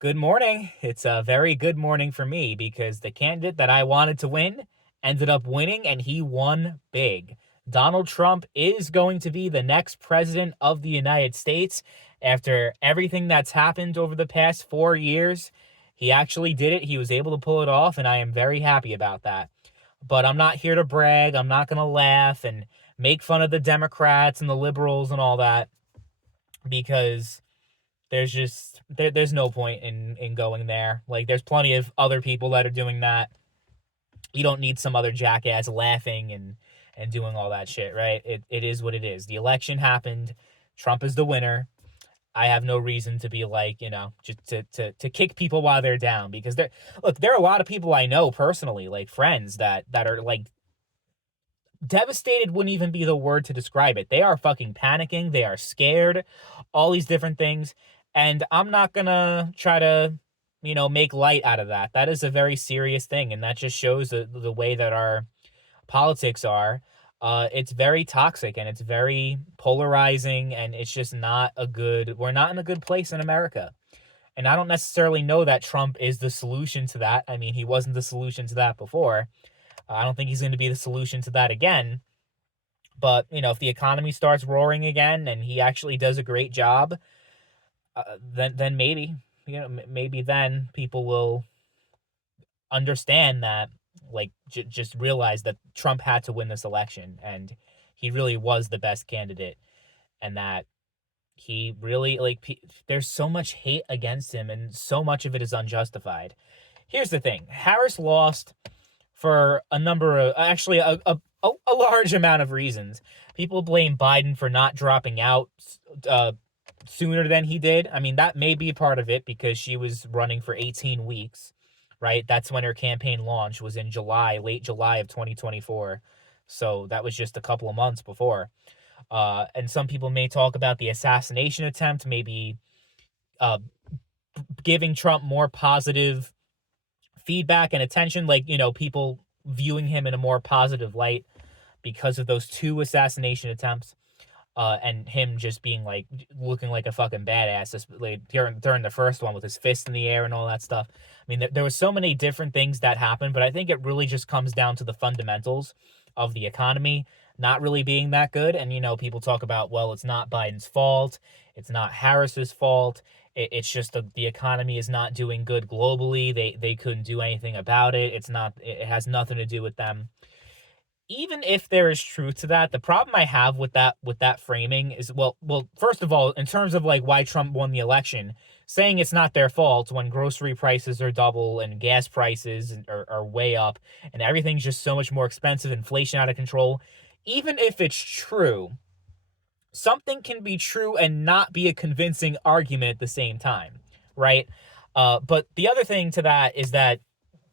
Good morning. It's a very good morning for me because the candidate that I wanted to win ended up winning and he won big. Donald Trump is going to be the next president of the United States after everything that's happened over the past 4 years. He actually did it. He was able to pull it off, and I am very happy about that. But I'm not here to brag. I'm not going to laugh and make fun of the Democrats and the liberals and all that because there's no point in going there. Like, there's plenty of other people that are doing that. You don't need some other jackass laughing and doing all that shit, right? It is what it is. The election happened. Trump is the winner. I have no reason to be like, just to kick people while they're down, because there are a lot of people I know personally, like friends that are like devastated wouldn't even be the word to describe it. They are fucking panicking. They are scared, all these different things. And I'm not going to try to, make light out of that. That is a very serious thing. And that just shows the way that our politics are. It's very toxic and it's very polarizing. And it's just we're not in a good place in America. And I don't necessarily know that Trump is the solution to that. I mean, he wasn't the solution to that before. I don't think he's going to be the solution to that again. But, if the economy starts roaring again and he actually does a great job, then maybe, maybe then people will understand that, like, just realize that Trump had to win this election and he really was the best candidate, and that he really, like, there's so much hate against him and so much of it is unjustified. Here's the thing. Harris lost for a number of, actually, a large amount of reasons. People blame Biden for not dropping out sooner than he did. I mean, that may be part of it because she was running for 18 weeks, right? That's when her campaign launch was in July, late July of 2024. So that was just a couple of months before. And some people may talk about the assassination attempt, maybe uh, giving Trump more positive feedback and attention, like, people viewing him in a more positive light because of those two assassination attempts, and him just being like looking like a fucking badass, like during the first one with his fist in the air and all that stuff. I mean, there was so many different things that happened, but I think it really just comes down to the fundamentals of the economy not really being that good. And, people talk about, well, it's not Biden's fault. It's not Harris's fault. It's just the economy is not doing good globally. They couldn't do anything about it. It has nothing to do with them. Even if there is truth to that, the problem I have with that framing is, well, first of all, in terms of like why Trump won the election, saying it's not their fault when grocery prices are double and gas prices are way up and everything's just so much more expensive, inflation out of control. Even if it's true, something can be true and not be a convincing argument at the same time, right? But the other thing to that is that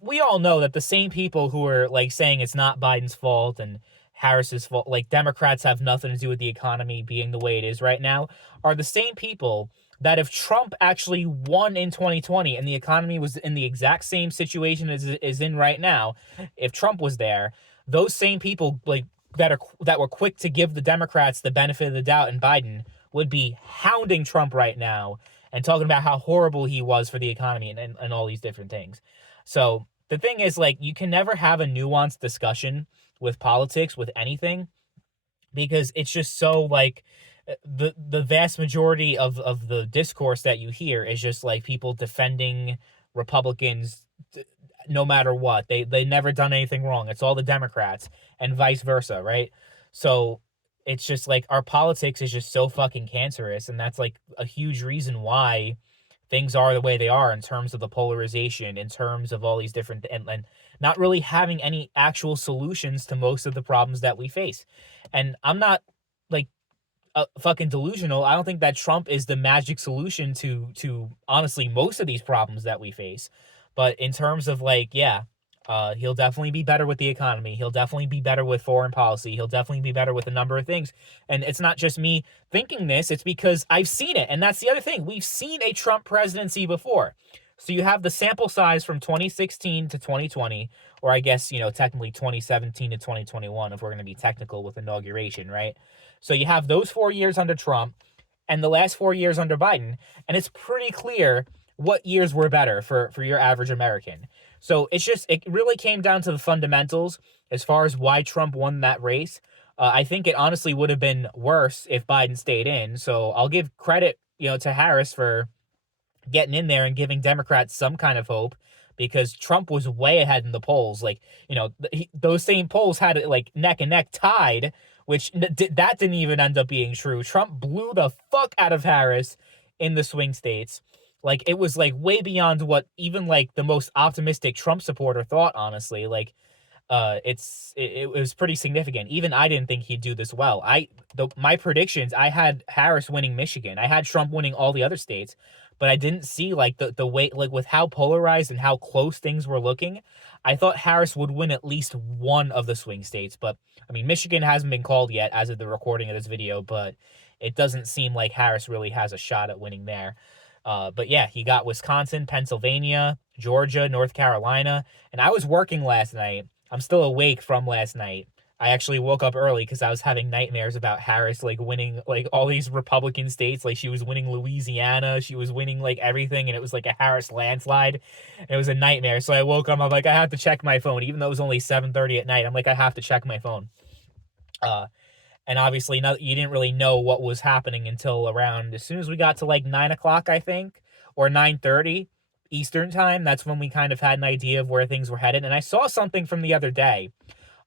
we all know that the same people who are like saying it's not Biden's fault and Harris's fault, like Democrats have nothing to do with the economy being the way it is right now, are the same people that if Trump actually won in 2020 and the economy was in the exact same situation as is in right now, if Trump was there, those same people like that were quick to give the Democrats the benefit of the doubt in Biden would be hounding Trump right now and talking about how horrible he was for the economy and all these different things. So the thing is, like, you can never have a nuanced discussion with politics, with anything, because it's just so like the vast majority of the discourse that you hear is just like people defending Republicans no matter what. They never done anything wrong. It's all the Democrats and vice versa, right? So it's just like our politics is just so fucking cancerous, and that's like a huge reason why things are the way they are in terms of the polarization, in terms of all these different and not really having any actual solutions to most of the problems that we face. And I'm not like fucking delusional. I don't think that Trump is the magic solution to honestly most of these problems that we face. But in terms of like, yeah, he'll definitely be better with the economy. He'll definitely be better with foreign policy. He'll definitely be better with a number of things. And it's not just me thinking this, it's because I've seen it. And that's the other thing. We've seen a Trump presidency before. So you have the sample size from 2016 to 2020, or I guess, technically 2017 to 2021, if we're going to be technical with inauguration, right? So you have those 4 years under Trump and the last 4 years under Biden. And it's pretty clear what years were better for your average American. So it really came down to the fundamentals as far as why Trump won that race. I think it honestly would have been worse if Biden stayed in. So I'll give credit, to Harris for getting in there and giving Democrats some kind of hope, because Trump was way ahead in the polls. Like, those same polls had it like neck and neck tied, which that didn't even end up being true. Trump blew the fuck out of Harris in the swing states. Like, it was like way beyond what even like the most optimistic Trump supporter thought, honestly. Like, it was pretty significant. Even I didn't think he'd do this well. My predictions, I had Harris winning Michigan. I had Trump winning all the other states, but I didn't see like the way, like, with how polarized and how close things were looking. I thought Harris would win at least one of the swing states, but I mean, Michigan hasn't been called yet as of the recording of this video, but it doesn't seem like Harris really has a shot at winning there. But yeah, he got Wisconsin, Pennsylvania, Georgia, North Carolina, and I was working last night. I'm still awake from last night. I actually woke up early because I was having nightmares about Harris like winning like all these Republican states. Like, she was winning Louisiana, she was winning like everything, and it was like a Harris landslide. And it was a nightmare. So I woke up. I'm like, I have to check my phone, even though it was only 7:30 at night. I'm like, I have to check my phone. Uh, and obviously, you didn't really know what was happening until around as soon as we got to like 9 o'clock, I think, or 9:30 Eastern time. That's when we kind of had an idea of where things were headed. And I saw something from the other day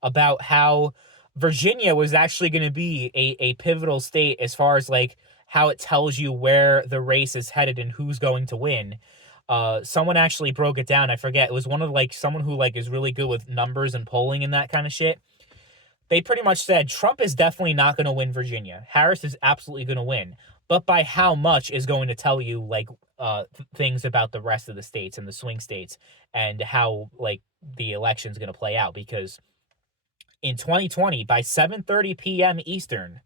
about how Virginia was actually going to be a pivotal state as far as like how it tells you where the race is headed and who's going to win. Someone actually broke it down. I forget. It was one of like someone who like is really good with numbers and polling and that kind of shit. They pretty much said Trump is definitely not going to win Virginia. Harris is absolutely going to win, but by how much is going to tell you like things about the rest of the states and the swing states and how like the election's going to play out. Because in 2020, by 7:30 p.m. Eastern,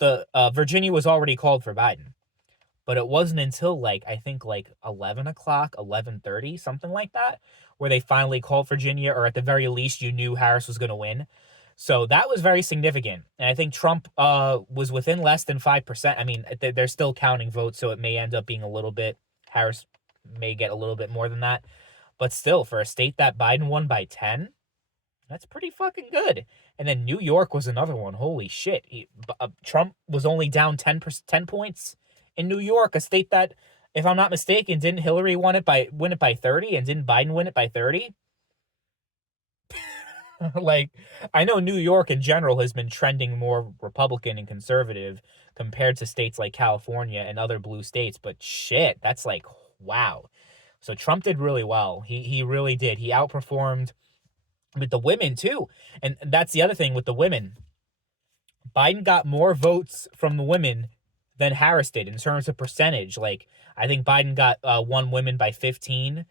the Virginia was already called for Biden. But it wasn't until like I think like 11 o'clock, 11:30, something like that, where they finally called Virginia, or at the very least, you knew Harris was going to win. So that was very significant. And I think Trump was within less than 5%. I mean, they're still counting votes, so it may end up being a little bit, Harris may get a little bit more than that. But still, for a state that Biden won by 10, that's pretty fucking good. And then New York was another one. Holy shit. Trump was only down 10 points in New York, a state that, if I'm not mistaken, didn't Hillary win it by 30, and didn't Biden win it by 30? Like, I know New York in general has been trending more Republican and conservative compared to states like California and other blue states, but shit, that's like, wow. So Trump did really well. He really did. He outperformed with the women too. And that's the other thing with the women. Biden got more votes from the women than Harris did in terms of percentage. Like, I think Biden got won women by 15.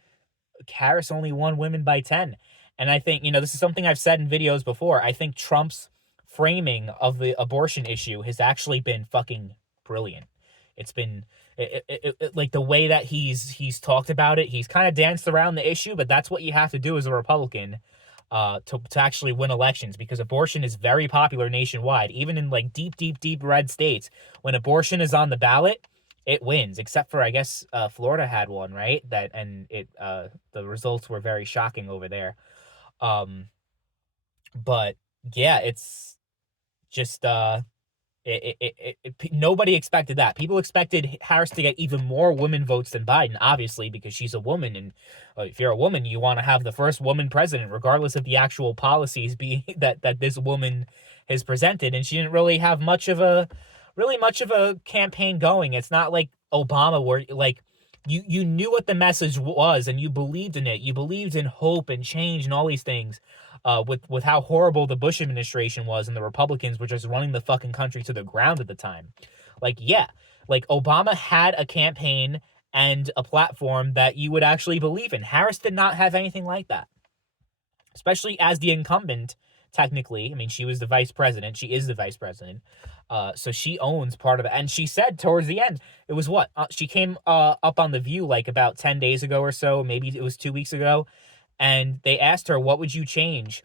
Harris only won women by 10. And I think, this is something I've said in videos before. I think Trump's framing of the abortion issue has actually been fucking brilliant. It's been like the way that he's talked about it. He's kind of danced around the issue, but that's what you have to do as a Republican to actually win elections, because abortion is very popular nationwide, even in like deep red states. When abortion is on the ballot, it wins, except for, I guess, Florida had one, right? The results were very shocking over there. But yeah, it's just nobody expected that. People expected Harris to get even more women votes than Biden, obviously, because she's a woman, and if you're a woman, you want to have the first woman president, regardless of the actual policies being that this woman has presented. And she didn't really have much of a campaign going. It's not like Obama, where like you knew what the message was and you believed in it. You believed in hope and change and all these things. With how horrible the Bush administration was, and the Republicans were just running the fucking country to the ground at the time. Like, yeah, like Obama had a campaign and a platform that you would actually believe in. Harris did not have anything like that, especially as the incumbent. Technically, I mean, she was the vice president. She is the vice president. So she owns part of it. And she said towards the end, it was what? She came up on The View like about 10 days ago or so. Maybe it was 2 weeks ago. And they asked her, what would you change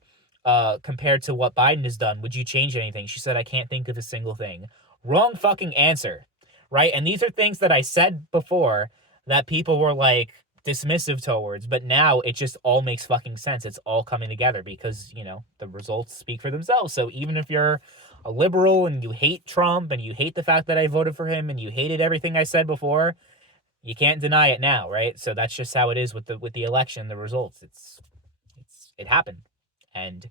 compared to what Biden has done? Would you change anything? She said, I can't think of a single thing. Wrong fucking answer, right? And these are things that I said before that people were like dismissive towards, but now it just all makes fucking sense. It's all coming together because, the results speak for themselves. So even if you're a liberal and you hate Trump and you hate the fact that I voted for him and you hated everything I said before, you can't deny it now, right? So that's just how it is with the election, the results. It happened. And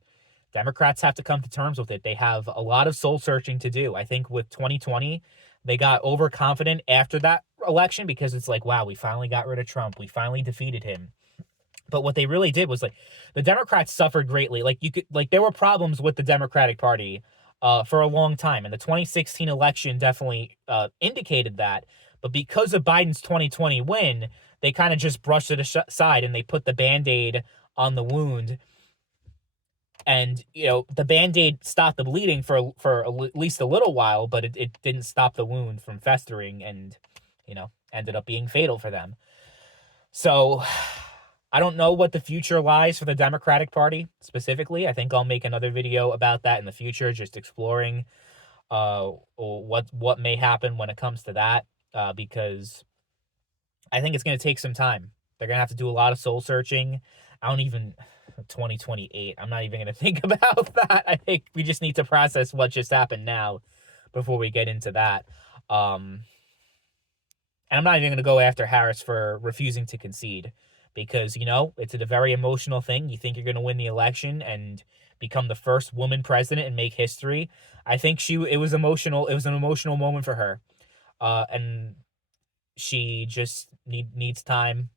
Democrats have to come to terms with it. They have a lot of soul searching to do. I think with 2020, they got overconfident after that election because it's like, wow, we finally got rid of Trump. We finally defeated him. But what they really did was, like, the Democrats suffered greatly. There were problems with the Democratic Party for a long time. And the 2016 election definitely indicated that. But because of Biden's 2020 win, they kind of just brushed it aside and they put the Band-Aid on the wound. And, the Band-Aid stopped the bleeding for at least a little while, but it didn't stop the wound from festering and, ended up being fatal for them. So I don't know what the future lies for the Democratic Party specifically. I think I'll make another video about that in the future, just exploring what may happen when it comes to that, because I think it's going to take some time. They're going to have to do a lot of soul searching. 2028. I'm not even going to think about that. I think we just need to process what just happened now before we get into that. And I'm not even going to go after Harris for refusing to concede because, it's a very emotional thing. You think you're going to win the election and become the first woman president and make history. I think it was emotional. It was an emotional moment for her. And she just needed time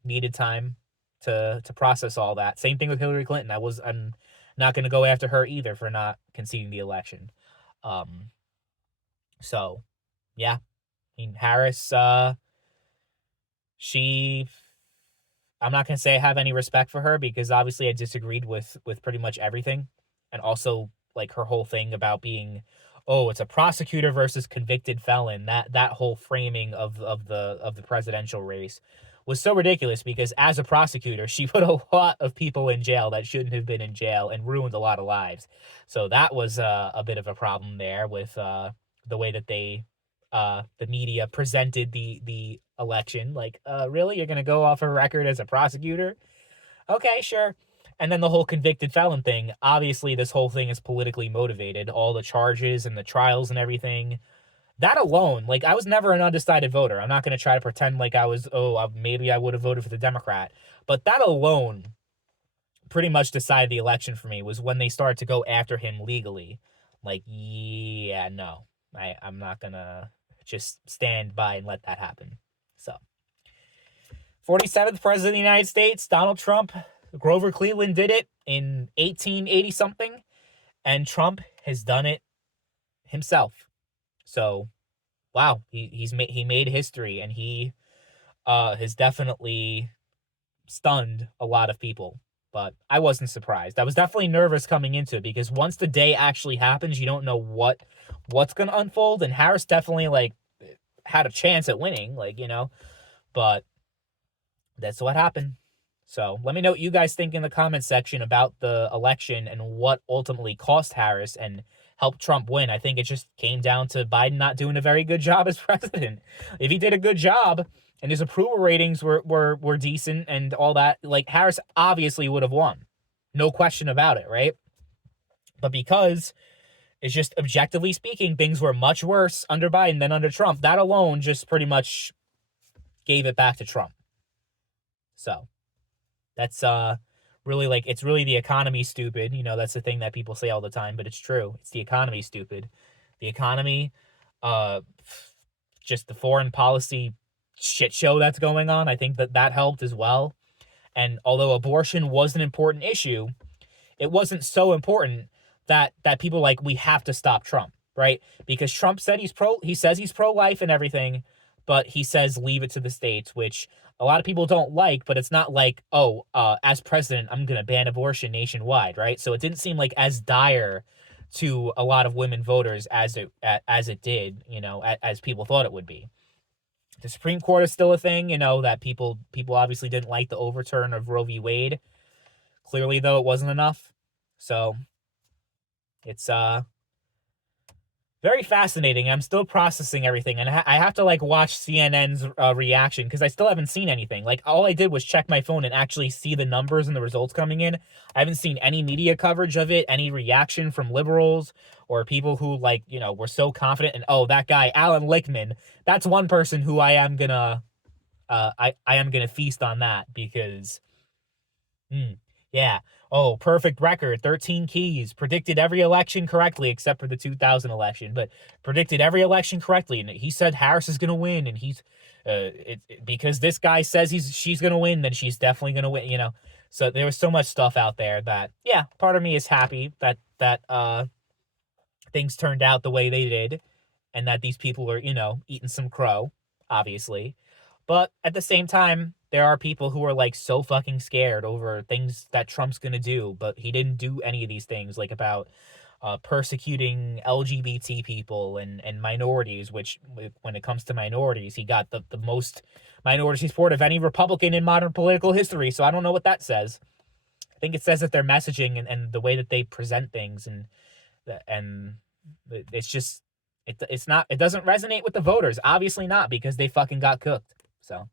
to process all that. Same thing with Hillary Clinton. I'm not going to go after her either for not conceding the election. So yeah, Harris, I'm not going to say I have any respect for her because obviously I disagreed with pretty much everything. And also, like, her whole thing about being, oh, it's a prosecutor versus convicted felon. That whole framing of the presidential race was so ridiculous because as a prosecutor, she put a lot of people in jail that shouldn't have been in jail and ruined a lot of lives. So that was a bit of a problem there with the way that the media presented the election. Like, really? You're going to go off a record as a prosecutor? Okay, sure. And then the whole convicted felon thing. Obviously, this whole thing is politically motivated. All the charges and the trials and everything. That alone, like, I was never an undecided voter. I'm not going to try to pretend like maybe I would have voted for the Democrat. But that alone pretty much decided the election for me, was when they started to go after him legally. Like, yeah, no. I'm not going to just stand by and let that happen. So, 47th President of the United States, Donald Trump. Grover Cleveland did it in 1880 something, and Trump has done it himself. So, wow, he made history, and he has definitely stunned a lot of people. But I wasn't surprised. I was definitely nervous coming into it because once the day actually happens, you don't know what's going to unfold. And Harris definitely, like, had a chance at winning, but that's what happened. So let me know what you guys think in the comments section about the election and what ultimately cost Harris and helped Trump win. I think it just came down to Biden not doing a very good job as president. If he did a good job and his approval ratings were decent and all that, like, Harris obviously would have won. No question about it, right? But because it's just objectively speaking, things were much worse under Biden than under Trump, that alone just pretty much gave it back to Trump. So that's really, like, it's really the economy stupid. That's the thing that people say all the time, but it's true. It's the economy stupid. The economy, just the foreign policy shit show that's going on. I think that helped as well. And although abortion was an important issue, it wasn't so important that people like, we have to stop Trump, right? Because Trump said he says he's pro-life and everything, but he says leave it to the states, which a lot of people don't like, but it's not like, as president, I'm going to ban abortion nationwide, right? So it didn't seem like as dire to a lot of women voters as it did, as people thought it would be. The Supreme Court is still a thing, that people obviously didn't like the overturn of Roe v. Wade. Clearly, though, it wasn't enough. So it's Very fascinating. I'm still processing everything, and I have to like watch CNN's reaction because I still haven't seen anything. Like all I did was check my phone and actually see the numbers and the results coming in. I haven't seen any media coverage of it, any reaction from liberals or people who like were so confident. And oh, that guy Alan Lichtman, that's one person who I am gonna feast on that because Mm, yeah. Oh, perfect record. 13 keys. Predicted every election correctly except for the 2000 election, but predicted every election correctly. And he said Harris is going to win. And because this guy says she's going to win, then she's definitely going to win. So there was so much stuff out there that, yeah, part of me is happy that things turned out the way they did and that these people are, eating some crow, obviously. But at the same time, there are people who are like so fucking scared over things that Trump's gonna do, but he didn't do any of these things, like about persecuting LGBT people and minorities, which when it comes to minorities, he got the most minority support of any Republican in modern political history. So I don't know what that says. I think it says that their messaging and the way that they present things and it's just it doesn't resonate with the voters. Obviously not because they fucking got cooked. So